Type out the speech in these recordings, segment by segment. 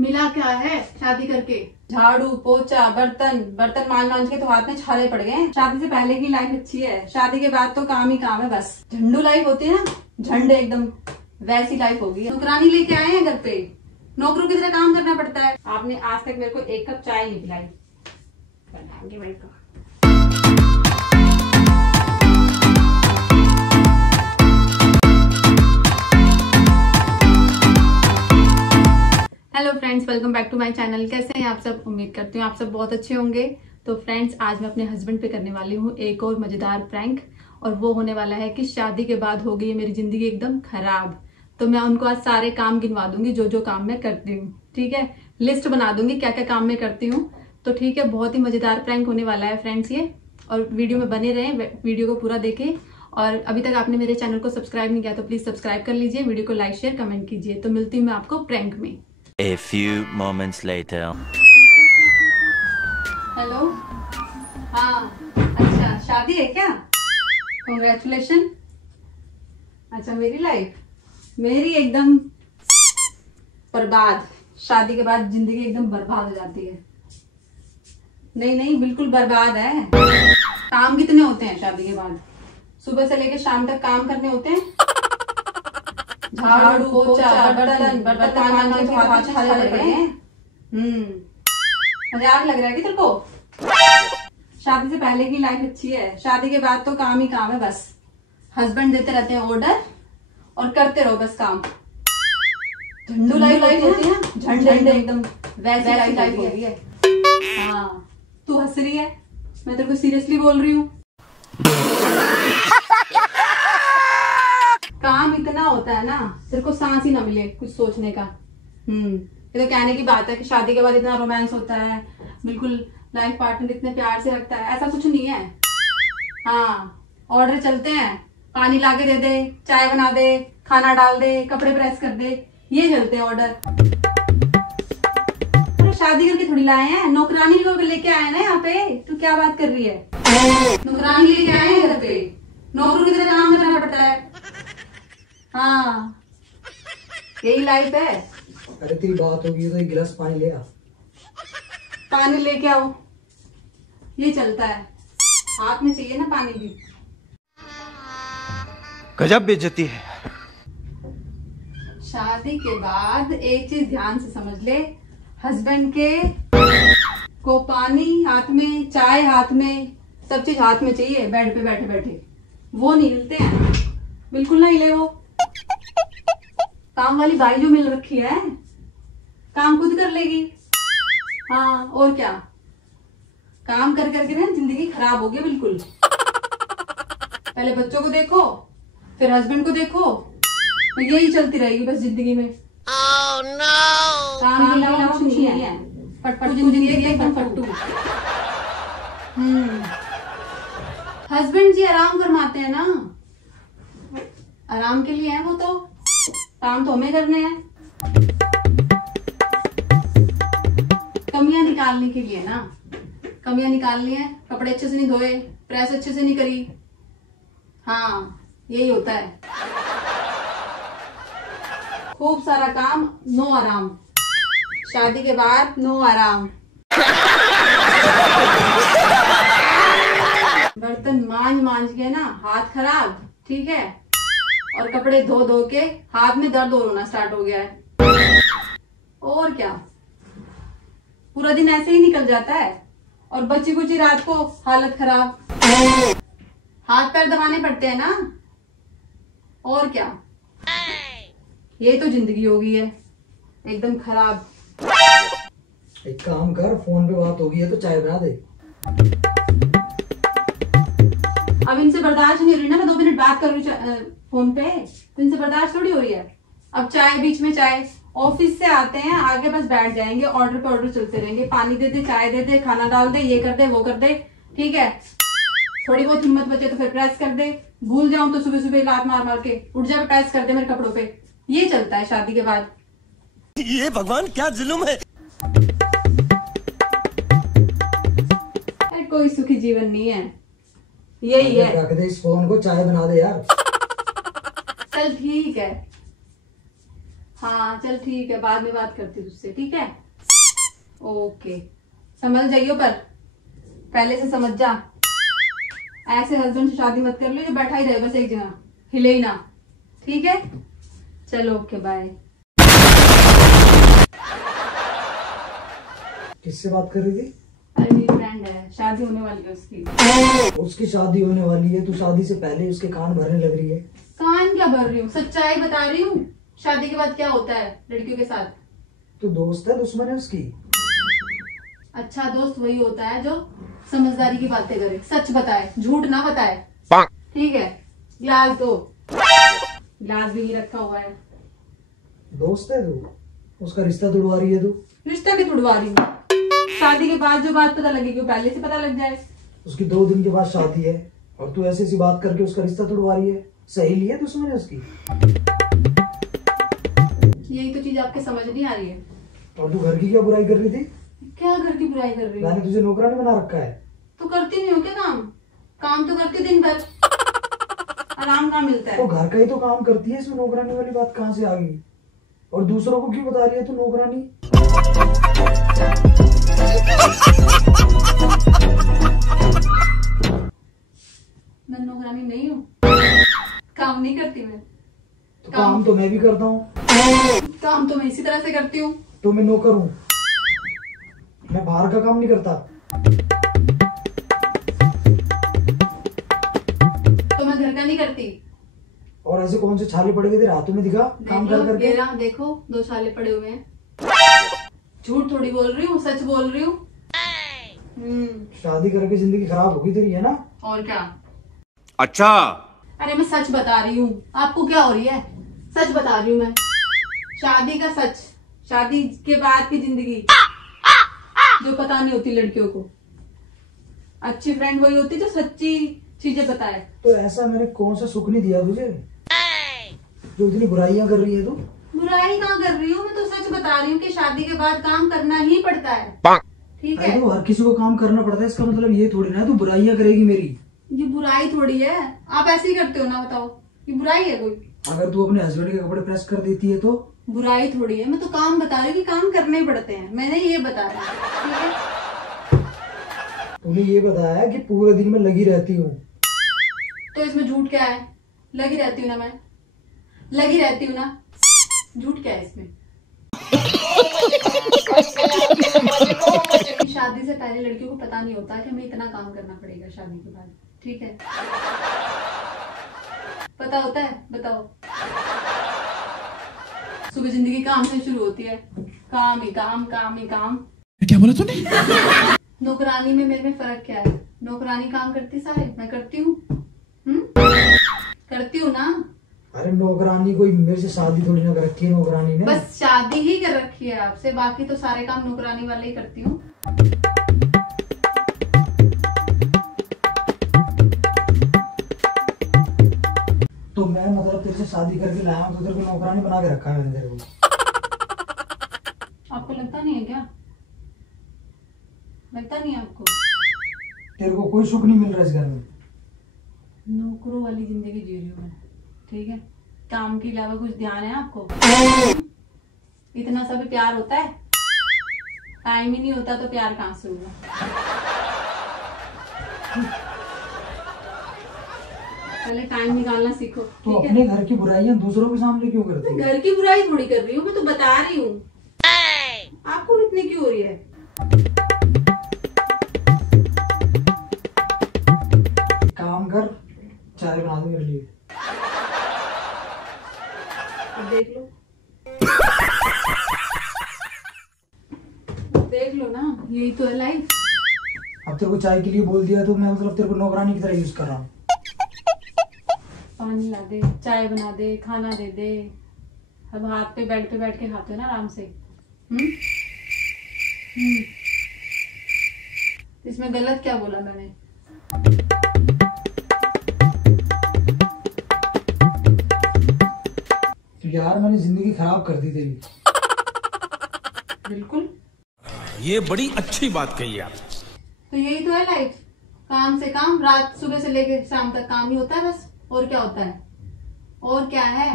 मिला क्या है शादी करके? झाड़ू पोछा बर्तन बर्तन मांज के तो हाथ में छाले पड़ गए। शादी से पहले की लाइफ अच्छी है, शादी के बाद तो काम ही काम है बस। झंडू लाइफ होती है ना, झंडे एकदम वैसी लाइफ होगी। नौकरानी लेके आए हैं घर पे, नौकरों की तरह काम करना पड़ता है। आपने आज तक मेरे को एक कप चाय नहीं पिलाई। बनाएंगे भाई को। Hello friends, welcome back to my channel. कैसे हैं आप सब? उम्मीद करती हूँ आप सब बहुत अच्छे होंगे। तो फ्रेंड्स, आज मैं अपने हस्बैंड पे करने वाली हूँ एक और मजेदार प्रैंक, और वो होने वाला है कि शादी के बाद हो गई है मेरी जिंदगी एकदम खराब। तो मैं उनको आज सारे काम गिनवा दूंगी जो जो काम मैं करती हूँ। ठीक है, लिस्ट बना दूंगी क्या क्या काम मैं करती हूँ। तो ठीक है, बहुत ही मजेदार प्रैंक होने वाला है फ्रेंड्स ये, और वीडियो में बने रहें, वीडियो को पूरा देखें। और अभी तक आपने मेरे चैनल को सब्सक्राइब नहीं किया तो प्लीज सब्सक्राइब कर लीजिए, वीडियो को लाइक शेयर कमेंट कीजिए। तो मिलती हूँ मैं आपको प्रैंक में। A few moments later. Hello, हाँ अच्छा, शादी है क्या? कॉन्ग्रेचुलेशन। अच्छा, मेरी लाइफ मेरी एकदम बर्बाद। शादी के बाद जिंदगी एकदम बर्बाद हो जाती है। नहीं नहीं, बिल्कुल बर्बाद है। काम कितने होते हैं शादी के बाद? सुबह से लेकर शाम तक काम करने होते हैं। झाड़ू पोछा बर्तन बर्तन मांज के तो हाथ में छाले पड़ गए। मजाक लग रहा है कि तेरे को? शादी से पहले की लाइफ अच्छी है, शादी के बाद तो काम ही काम है बस। हस्बैंड देते रहते हैं ऑर्डर और करते रहो बस काम। झंडू लाइफ होती है ना, झंडे एकदम वैसी लाइफ होती है। हाँ, तू हंस रही है, मैं तेरे को सीरियसली बोल रही हूँ। काम इतना होता है ना, तेरे को सांस ही ना मिले कुछ सोचने का। ये तो कहने की बात है कि शादी के बाद इतना रोमांस होता है, बिल्कुल लाइफ पार्टनर इतने प्यार से रखता है, ऐसा कुछ नहीं है। हाँ, ऑर्डर चलते हैं, पानी लाके दे दे, चाय बना दे, खाना डाल दे, कपड़े प्रेस कर दे, ये चलते हैं ऑर्डर। तो शादी करके थोड़ी लाए हैं, नौकरानी को लेके आए ना यहाँ पे। तू क्या बात कर रही है? नौकरानी लेके आए हैं घर पे, नौकरों की तरह काम करना पड़ता है। हाँ, यही लाइफ है। अरे तेरी बात होगी तो एक गिलास पानी ले आ। पानी लेके आओ, ये चलता है। हाथ में चाहिए ना पानी भी। गजब बेइज्जती है। शादी के बाद एक चीज ध्यान से समझ ले, हस्बैंड के को पानी हाथ में, चाय हाथ में, सब चीज हाथ में चाहिए। बेड पे बैठे बैठे वो नहीं हिलते हैं, बिल्कुल ना हिले वो। काम वाली बाई जो मिल रखी है, काम खुद कर लेगी। हाँ, और क्या, काम कर करके ना जिंदगी खराब होगी बिल्कुल। पहले बच्चों को देखो, फिर हस्बैंड को देखो, तो यही चलती रहेगी बस जिंदगी में। Oh, no! काम के अलावा कुछ नहीं है। फट्टू जिंदगी एकदम फट्टू। हस्बैंड जी आराम फरमाते हैं ना, आराम के लिए है वो, तो काम तो हमें करने हैं। कमियां निकालने के लिए ना, कमियां निकालनी है। कपड़े अच्छे से नहीं धोए, प्रेस अच्छे से नहीं करी। हाँ, यही होता है। खूब सारा काम, नो आराम। शादी के बाद नो आराम। बर्तन मांज के ना हाथ खराब, ठीक है, और कपड़े धो धो के हाथ में दर्द होना स्टार्ट हो गया है। और क्या, पूरा दिन ऐसे ही निकल जाता है, और बची कुची रात को हालत खराब। हाथ पैर दबाने पड़ते हैं ना, और क्या। ये तो जिंदगी हो गई है एकदम खराब। एक काम कर, फोन पे बात होगी है तो चाय बना दे। अब इनसे बर्दाश्त नहीं हो रही ना, मैं 2 मिनट बात कर रही हूँ फोन पे, तो इनसे बर्दाश्त थोड़ी हो रही है। अब चाय, बीच में चाय। ऑफिस से आते हैं, आगे बस बैठ जाएंगे, ऑर्डर पे ऑर्डर चलते रहेंगे। पानी दे दे, चाय दे दे, खाना डाल दे, ये कर दे वो कर दे, ठीक है। थोड़ी बहुत हिम्मत बचे तो फिर प्रेस कर दे, भूल जाऊं तो सुबह सुबह लात मार मार के उठ जा, प्रेस कर दे मेरे कपड़ों पे। ये चलता है शादी के बाद। ये भगवान क्या जुल्म है। कोई सुखी जीवन नहीं है, यही है। रख दे इस फोन को, चाय बना दे यार। चल ठीक है। हाँ चल ठीक है, बाद में बात करती हूँ तुझसे, ठीक है? ओके, समझ जाइयो, पर पहले से समझ जा। ऐसे हस्बैंड से शादी मत कर लो जो बैठा ही रहे बस एक जगह, हिले ही ना, ठीक है? चलो ओके बाय। किससे बात कर रही थी? अरे मेरी फ्रेंड है, शादी होने वाली है उसकी। उसकी शादी होने वाली है, तू शादी से पहले उसके कान भरने लग रही है। कान क्या भर रही हूँ, सच्चाई बता रही हूँ। शादी के बाद क्या होता है लड़कियों के साथ? तू दोस्त है दुश्मन है उसकी? अच्छा दोस्त वही होता है जो समझदारी की बातें करे, सच बताए, झूठ ना बताए, ठीक है? गिलास दो, गिलास भी रखा हुआ है। दोस्त है तू, उसका रिश्ता तोड़वा रही है तू। रिश्ता भी तुड़वा रही हूँ? शादी के बाद जो बात पता लगेगी वो पहले से पता लग जाए। उसकी 2 दिन के बाद शादी है और तू ऐसी बात करके उसका रिश्ता तोड़वा रही है। सहेली है दुश्मन है उसकी? यही तो चीज आपके समझ नहीं आ रही है। और तू घर की क्या बुराई कर रही थी? क्या घर की बुराई कर रही हूँ? मैंने तुझे नौकरानी बना रखा है। तो करती नहीं हो क्या काम? काम तो करती दिन भर, आराम कहाँ मिलता तो है? घर का ही तो काम करती है, इसमें नौकरानी वाली बात कहाँ से आ गई? और दूसरों को क्यों बता रही है तू नौकरानी? मैं नौकरानी नहीं हूँ, काम नहीं करती मैं। तो काम तो मैं भी करता हूँ। काम तो मैं इसी तरह से करती हूँ। तो मैं नौकर हूँ, मैं बाहर का काम नहीं करता। तो मैं घर का नहीं करती। और ऐसे कौन से छाले पड़े हुए तेरे हाथों में, दिखा काम कर करके। ये रहा, देखो 2 छाले पड़े हुए हैं। झूठ थोड़ी बोल रही हूँ, सच बोल रही हूँ। शादी करके जिंदगी खराब होगी तेरी, है ना? और क्या? अच्छा। अरे मैं सच बता रही हूँ, आपको क्या हो रही है? सच बता रही हूँ मैं, शादी का सच, शादी के बाद की जिंदगी जो पता नहीं होती लड़कियों को। अच्छी फ्रेंड वही होती है जो सच्ची चीजें बताए। तो ऐसा मैंने कौन सा सुख नहीं दिया तुझे जो इतनी बुराइयां कर रही है तू? बुराई कहाँ कर रही हूँ, मैं तो सच बता रही हूँ कि शादी के बाद काम करना ही पड़ता है, ठीक अरे है? तो हर किसी को काम करना पड़ता है, इसका मतलब ये थोड़ी ना है तू बुराइयां करेगी मेरी। ये बुराई थोड़ी है, आप ऐसे ही करते हो ना, बताओ ये बुराई है कोई? अगर तू अपने हस्बैंड के कपड़े प्रेस कर देती है तो? बुराई थोड़ी है, मैं तो काम बता रही हूँ कि काम करने ही पड़ते हैं, मैंने ये बताया, ठीक है? तूने ये बताया कि पूरे दिन में लगी रहती हूँ। तो इसमें झूठ क्या है? लगी रहती हूँ ना मैं, लगी रहती हूँ ना, झूठ क्या है इसमें? शादी से पहले लड़कियों को पता नहीं होता कि हमें इतना काम करना पड़ेगा शादी के बाद, ठीक है? पता होता है? बताओ। सुबह जिंदगी काम से शुरू होती है, काम ही काम, काम ही काम। क्या बोला तूने? नौकरानी में मेरे में फर्क क्या है? नौकरानी काम करती सारे, मैं करती हूँ, करती हूँ ना। अरे नौकरानी कोई मेरे से शादी थोड़ी ना कर रखी है नौकरानी ने। बस शादी ही कर रखी है आपसे, बाकी तो सारे काम नौकरानी वाले ही करती हूँ। तो मैं मतलब तेरे से शादी करके लाया हूँ तो तेरे को नौकरानी बना के रखा है मैंने तेरे को। आपको लगता नहीं है क्या? लगता नहीं है आपको? तेरे को कोई सुख नहीं मिल रहा इस घर में। नौकरों वाली जिंदगी जी रही हूँ मैं, ठीक है? काम के अलावा कुछ ध्यान है आपको? इतना सब प्यार होता है? टाइम ही नहीं होता तो प्यार कहाँ से होगा? पहले टाइम निकालना सीखो, तो ठीक है? अपने घर की बुराइयां दूसरों के सामने क्यों करती है? घर की बुराई थोड़ी कर रही हूँ, मैं तो बता रही हूँ। आपको इतनी क्यों हो रही है? काम कर, चाय बना दो मेरे लिए। देख लो, देख लो ना, यही तो है लाइफ। अब तेरे को चाय के लिए बोल दिया तो मैं मतलब तेरे को नौकरानी की तरह यूज कर रहा हूँ। पानी ला दे, चाय बना दे, खाना दे दे। अब हाथ पे बेड पे बैठ के खाते हो ना आराम से। इसमें गलत क्या बोला मैंने? तो यार मैंने जिंदगी खराब कर दी तेरी। बिल्कुल, ये बड़ी अच्छी बात कही आप। तो यही तो है लाइफ। काम से काम, रात सुबह से लेकर शाम तक काम ही होता है बस। और क्या होता है? और क्या है?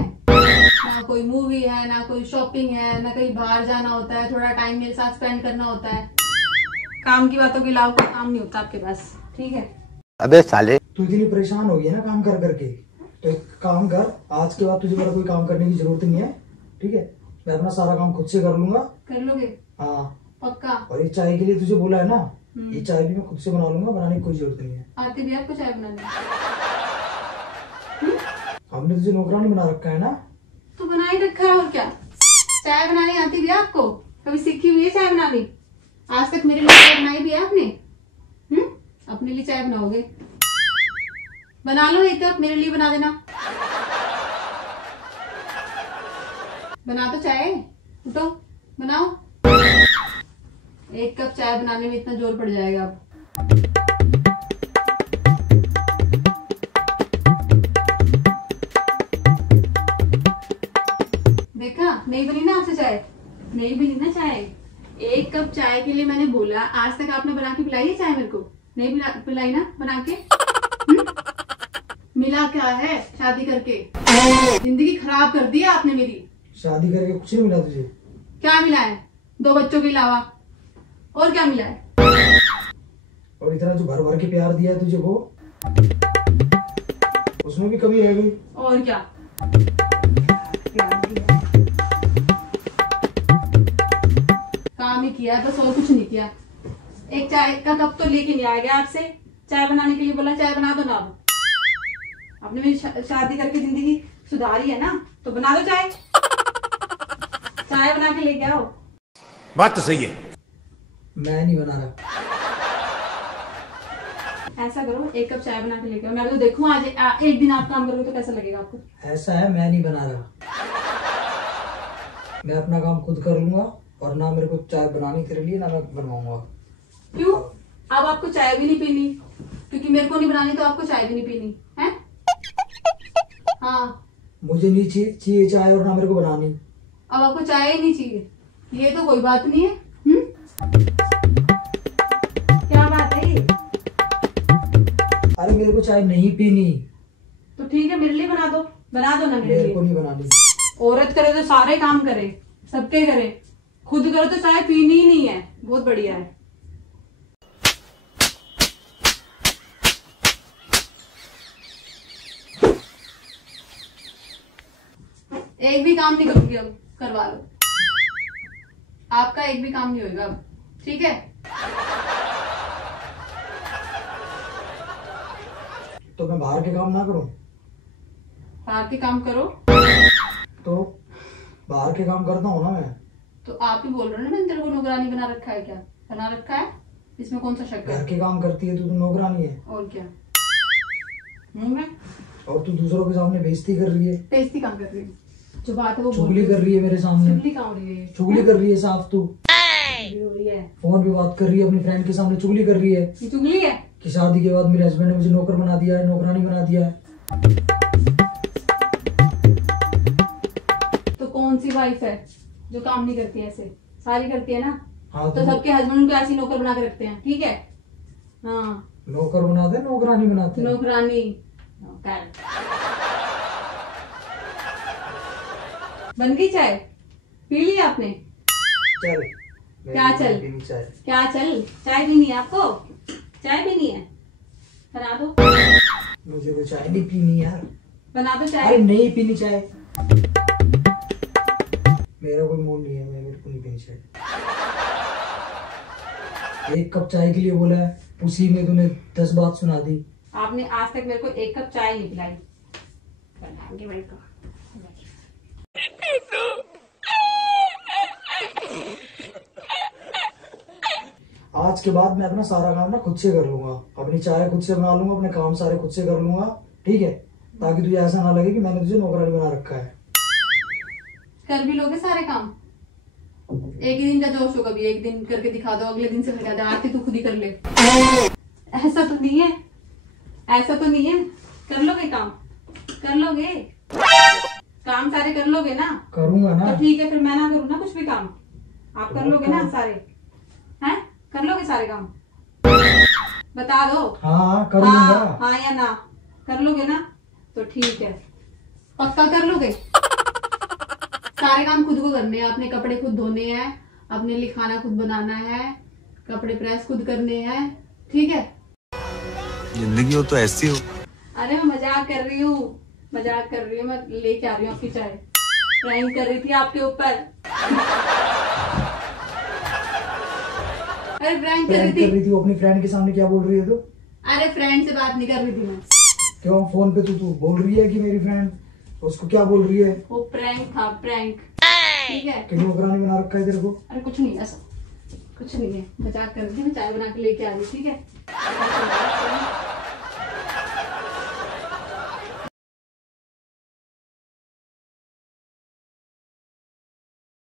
ना कोई मूवी है, ना कोई शॉपिंग है, ना कहीं बाहर जाना होता है, थोड़ा टाइम मेरे साथ स्पेंड करना होता है। काम की बातों के अलावा कोई काम नहीं होता आपके पास, ठीक है? अबे साले, तू इतनी परेशान हो गई है ना काम कर करके, तो एक काम कर, आज के बाद तुझे मेरा कोई काम करने की जरूरत नहीं है, ठीक है? मैं अपना सारा काम खुद से कर लूंगा। कर लोगे? हाँ। पक्का? और ये चाय के लिए तुझे बोला है ना, ये चाय भी मैं खुद से बना लूंगा, बनाने की कोई जरूरत नहीं है। आती भी आपको चाय बनानी? हमने तुझे नौकरानी बना रखा है ना। तो बना ही रखा है, और क्या? चाय बनानी आती भी है आपको? कभी सीखी हुई है चाय बनानी? आज तक मेरे लिए चाय बनाई भी है आपने? अपने लिए चाय बनाओगे? बना लो, एक कप मेरे लिए बना देना। बना तो चाय, उठो बनाओ। एक कप चाय बनाने में इतना जोर पड़ जाएगा अब। देखा, नहीं बनी ना आपसे चाय? नहीं बनी ना चाय? एक कप चाय के लिए मैंने बोला, आज तक आपने बना के पिलाई है चाय मेरे को? नहीं पिलाई ना बना के? मिला क्या है शादी करके? जिंदगी खराब कर दी आपने मेरी। शादी करके कुछ नहीं मिला तुझे? क्या मिला है? 2 बच्चों के अलावा और क्या मिला है? और इतना जो भर भर के प्यार दिया है तुझे, वो उसमें भी कमी रह गई। और क्या? काम ही किया बस, और कुछ नहीं किया। एक चाय का कप तो लेके नहीं आएगा आपसे, चाय बनाने के लिए बोला, चाय बना दो ना। आपने मेरी शादी करके जिंदगी सुधारी है ना, तो बना दो चाय। चाय बना के लेके आओ। बात तो सही है। मैं नहीं बना रहा। ऐसा करो, एक कप चाय बना के लेके आओ, मैं तो देखूं आज एक दिन आप काम करोगे तो कैसा लगेगा आपको? ऐसा है, मैं नहीं बना रहा। मैं अपना काम खुद कर लूंगा, और ना मेरे को चाय बनानी तेरे लिए, ना मैं बनवाऊंगा। क्यों? अब आपको चाय भी नहीं पीनी? क्योंकि मेरे को नहीं बनानी तो आपको चाय भी नहीं पीनी है? हाँ, मुझे नहीं चाहिए चाय, और ना मेरे को बनानी। अब आपको चाय ही नहीं चाहिए? ये तो कोई बात नहीं है। क्या बात है ये? अरे मेरे को चाय नहीं पीनी। तो ठीक है, मेरे लिए बना दो ना मेरे मेरे को लिए। नहीं बनानी। औरत करे तो सारे काम करे, सबके करे, खुद करो तो चाय पीनी ही नहीं है। बहुत बढ़िया है। एक भी काम नहीं करूंगी अब, करवा लो। आपका एक भी काम नहीं होगा अब, ठीक है? तो मैं बाहर के काम ना करूं? बाहर के काम करो। तो बाहर के काम करता हूँ ना मैं। तो आप ही बोल रहे हो ना, मैंने तेरे को नौकरानी बना रखा है। क्या बना रखा है? इसमें कौन सा शक है? घर के काम करती है तू, तो नौकरानी है। और क्या हूँ मैं? और तू दूसरों के सामने बेइज्जती कर रही है। बेइज्जती काम कर रही हूँ? जो बात है वो बोल चुगली रही कर रही है मेरे सामने। चुगली कहाँ हो रही है? चुगली कर रही है साफ। तू चुगली हो रही है? फोन पे बात कर रही है अपनी फ्रेंड के सामने, चुगली कर रही है ये चुगली है? कि शादी के बाद मेरे हस्बैंड ने मुझे नौकर बना दिया है, नौकरानी बना दिया है। तो कौन सी वाइफ है जो काम नहीं करती है? ऐसे सारी करती है ना। हाँ तो सबके हस्बैंड उनको ऐसी नौकर बना के रखते हैं, ठीक है? हाँ, नौकर बनाते हैं, नौकरानी बनाते हैं। नौकरानी नौकर। बन गई चाय? पी ली आपने? चल। क्या चल? पीनी चाय। क्या चल? चाय पीनी है आपको? चाय पीनी है? बना दो। मुझे तो चाय नहीं पीनी यार। बना दो अरे चाय। नहीं पीनी चाय। मेरा कोई मूड नहीं है, मेरे को नहीं पीनी चाय। एक कप चाय के लिए बोला है, उसी में तूने 10 बात सुना दी। आपने आज तक मेरे को एक कप चाय नहीं पिलाई। बनाएंगे मेरे को। आज के बाद मैं अपना सारा काम ना खुद से कर लूंगा। अपनी चाय खुद से बना लूंगा, अपने काम सारे खुद से कर लूंगा, ठीक है? ताकि तुझे ऐसा ना लगे कि मैंने तुझे नौकरानी बना रखा है। कर भी लोगे सारे काम? एक ही दिन का जोश हो, कभी एक दिन करके दिखा दो, अगले दिन से हटा दो, आके तू खुद ही कर ले। ऐसा तो नहीं है, ऐसा तो नहीं है। कर लोगे काम? कर लोगे काम? सारे कर लोगे ना? करूंगा ना। तो ठीक है, फिर मैं ना करूँ ना कुछ भी काम? आप कर लोगे ना सारे? हैं? कर लोगे सारे काम? बता दो। हाँ कर लूंगा। हाँ, हाँ या ना? कर लोगे ना? तो ठीक है। पक्का कर लोगे? सारे काम खुद को करने हैं, अपने कपड़े खुद धोने हैं, अपने लिए खाना खुद बनाना है, कपड़े प्रेस खुद करने हैं, ठीक है। जिंदगी हो तो ऐसी हो। अरे मैं मजाक कर रही हूँ, मजाक कर रही हूँ, मैं लेके आ रही हूँ आपकी चाय। प्रैंक कर रही थी आपके ऊपर। अरे प्रैंक कर प्रैंक रही कर थी। रही थी वो अपनी फ्रेंड के सामने, क्या बोल रही है तू? अरे फ्रेंड से बात नहीं कर रही थी मैं। क्यों फोन पे तू बोल रही है कि मेरी फ्रेंड, उसको क्या बोल रही है? वो प्रैंक था, प्रैंक, ठीक है। कि नौकरानी बना रखा है तेरे को? अरे कुछ नहीं ऐसा, कुछ नहीं है, मजाक कर रही थी, मैं चाय बना के लेके आ रही, ठीक है।